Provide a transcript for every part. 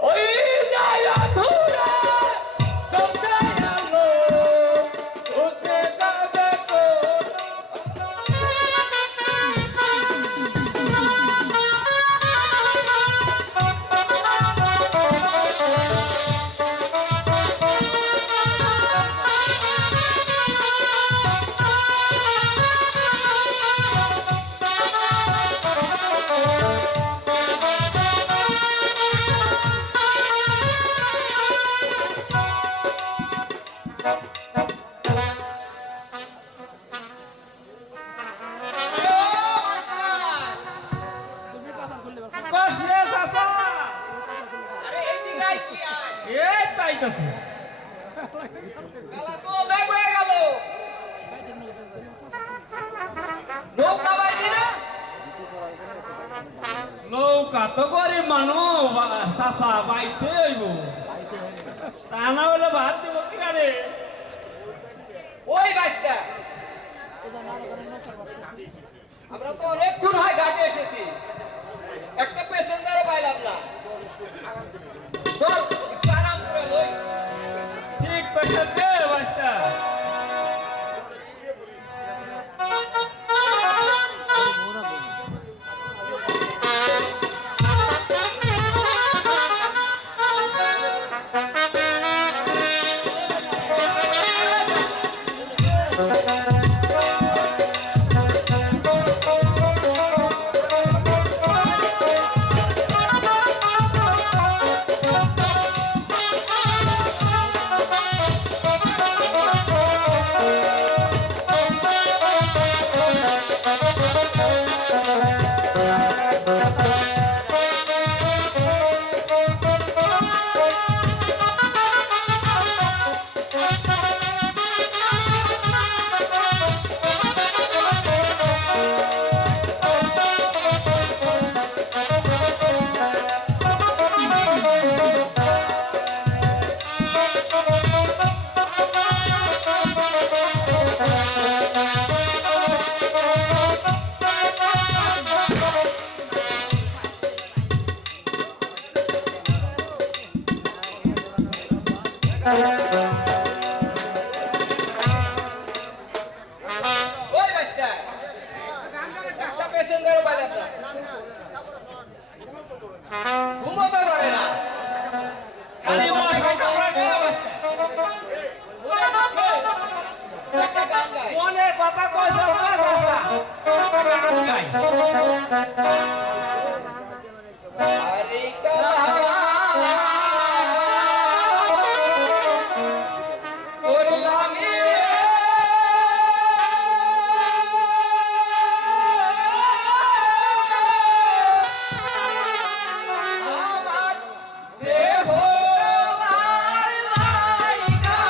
ওই নয়া ধুরা কোথায় গেল উঠে যাবে কোন কষে চাচা আরে এই দিগাই কি আয় এই তাইতাছে কালা তো লেগ হয়ে গেল নৌকা বাইছি না নৌকা তো গরিব মানুষ চাচা বাইতে হইব তা না হলে ভাত দিব কিনা রে ওই বাইসটা আমরা তো অনেকক্ষণ হয় ঘাটে এসেছি একটা প্যাসেঞ্জারও পাইলাম না চল একটু আরাম করে লই ঠিক কইছে রে বাস্তা ওই বাইসটা একটা প্যাসেঞ্জারও পাইলাম না ঘুমোতে পারে না খালি মশাই কামড়া গেল বাস্তা একটা গান গায় মনে কথা কইছ না চাচা গান গাই আরে কালা করলাম আমার দেহ লাইগা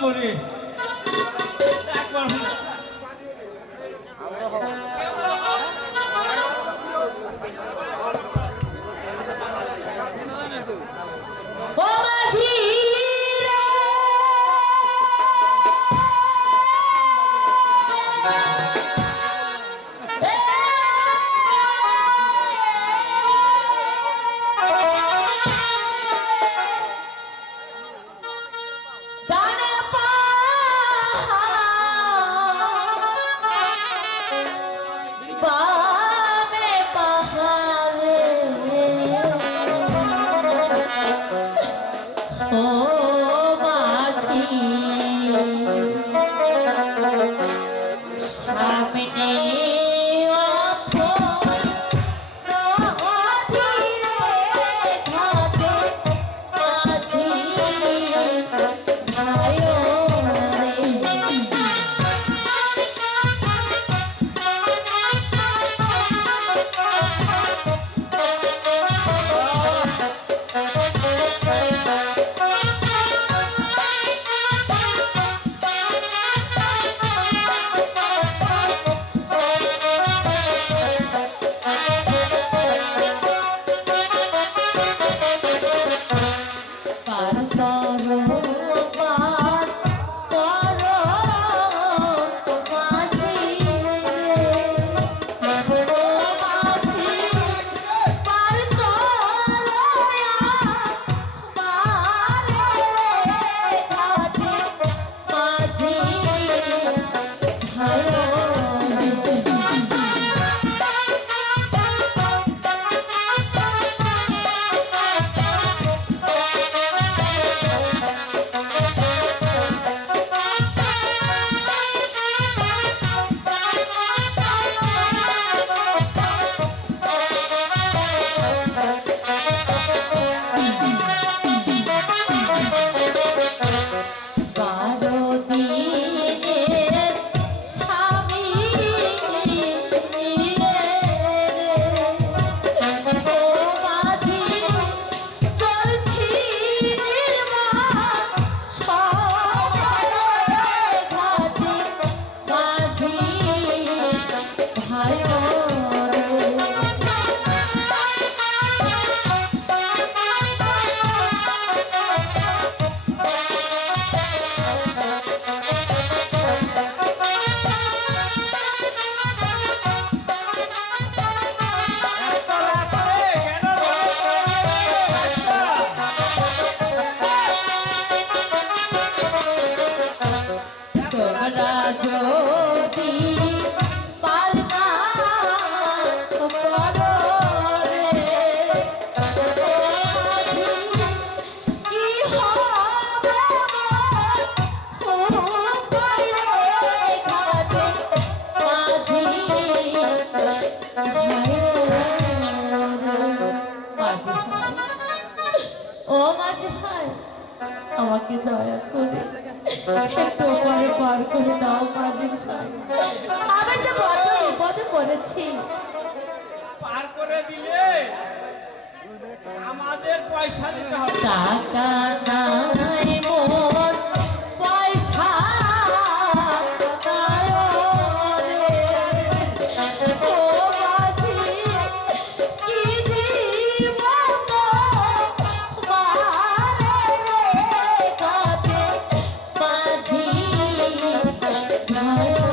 বরে একবার ও মাঝি রে ডানে বামে পাহাড়ে ও মাঝি সামনে অথই নদীরে ঘাটে মাঝি ভাইও রে পার করো পার করো মাঝি রে ও মাঝি পার করো মারে ঘাটে মাঝি ভাইও বারো দিনের স্বামী রে ও মাঝি চলছি নির্মল সবারে ঘাটে মাঝি ভাইও রে এত রাত্রে কেন তোমরা যদি পালনা করো রে কি হবে মোর বাইরে ঘাটে মাঝি ও মাঝি ভাই আমাকে দয়া করে একটু পরে পার করে দাও মাঝি ভাই আমি যে বড় বিপদে পড়েছি পার করে দিলে আমাদের পয়সা দিতে হবে টাকা নাই মোর পয়সা নাই রে ও মাঝি কি দিব মারে রে ঘাটে মাঝি ভাইও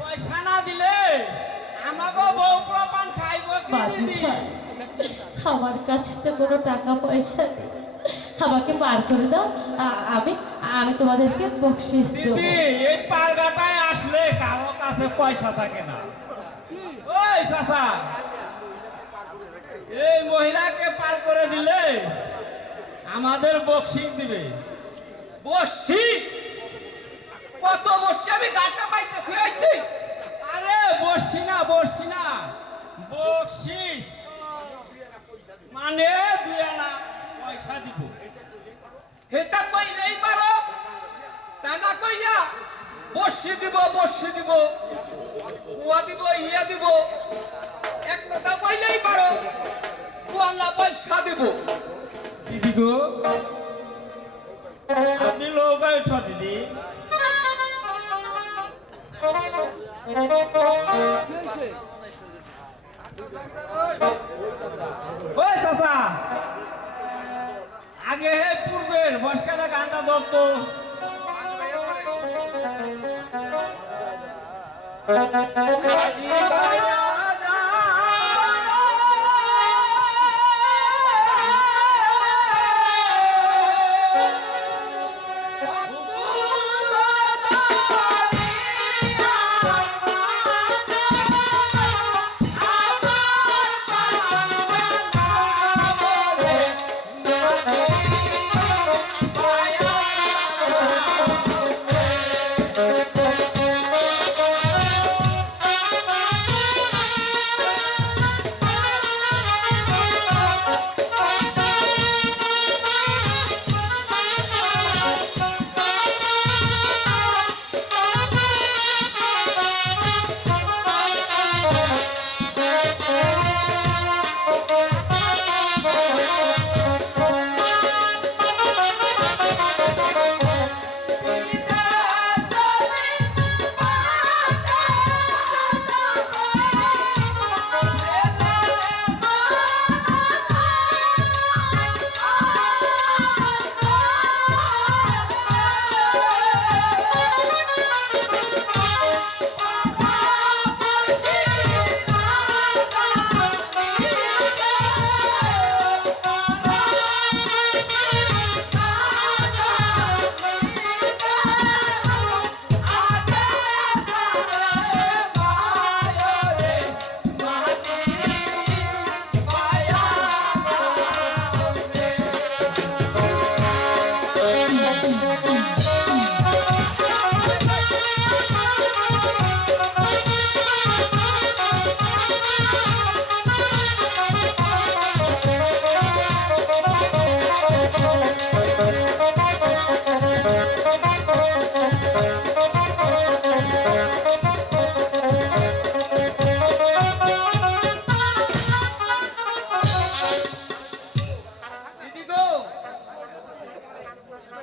পয়সা না দিলে আমাকে বউ প্রমাণ খাইব কি মাঝি দিদি ভাই, আমার কাছে তো কোনো টাকা পয়সা নেই আমাকে পার করে দাও আমি আমি তোমাদেরকে বকশিস দেবো দিদি এই পালগাটায় আসলে কারো কাছে পয়সা থাকে না ওই চাচা এই মহিলাকে পার করে দিলে আমাদের বকশিস দিবে বসছি কত বসছি আমি গানটা পাইতে থুয়েছি আরে বসছি না বকশিস মানে দুই আনা পয়সা দিব হেটা কইলেই পারো তা না কইয়া বসছি দিব উয়া দিব ইয়া দিব এক কথা কইলেই পারো কুয়াল্লা পয়সা দিব দিদি গো ওই চাচা আগে হে পূর্বের বসকাটা গানটা ধরতো আজি বাজা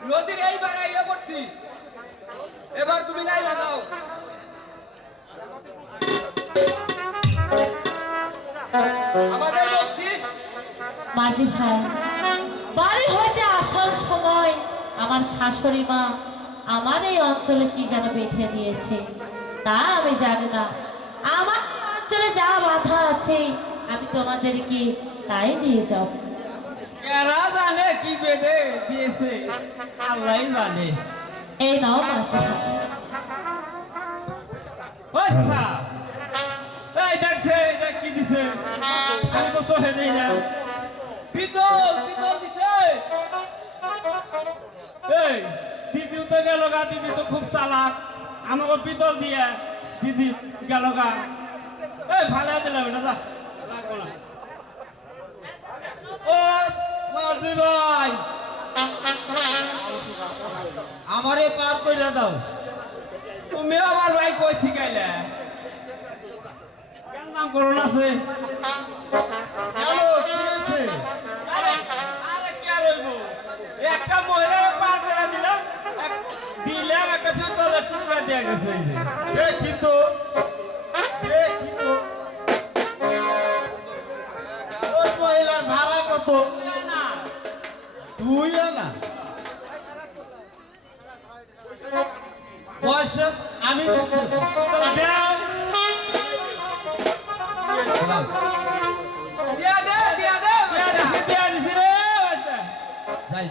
নদীর এইবার আইয়া পড়ছি এবার তুমি নাই যাও আমাদের বলছিস মাঝি ভাই বাড়ি হইতে আসার সময় আমার শাশুড়ি মা আমার এই অঞ্চলে কি যেন বেঁধে দিয়েছে তা আমি জানি না আমার অঞ্চলে যা বাধা আছে আমি তোমাদেরকে তাই নিয়ে যাব কেরা জানে কি বেঁধে দিয়েছে আল্লাহ জানে এই নাও মাঝি ভাই ওই চাচা এই দেখছে এটা কি দিছে আমি তো সহে দেই না পিতল পিতল দিছে এই দিদি তো গেল গা দিদি তো খুব চালাক আমাকে পিতল দিয়ে দিদি গেল গা এই ভালো দিলাম এটা যা লাগবো না ও মাঝি ভাই আমারে পার কইরা দাও তুমি আবার ভাই কই থেকে আইলে কেন নাম করুন আছে হ্যালো কি আছে আরে আরে কি আর হইব একটা মহিলার পার করে দিলাম দিলাম একটা পিতলের টুকরা দিয়ে গেছে এই যে কিন্তু ওই মহিলার ভাড়া কত না 2 আনা পয়সা আমি দিতেছি তো দাও দিয়া দে দিয়া দে দিয়া দিছি রে বাচ্চা যাই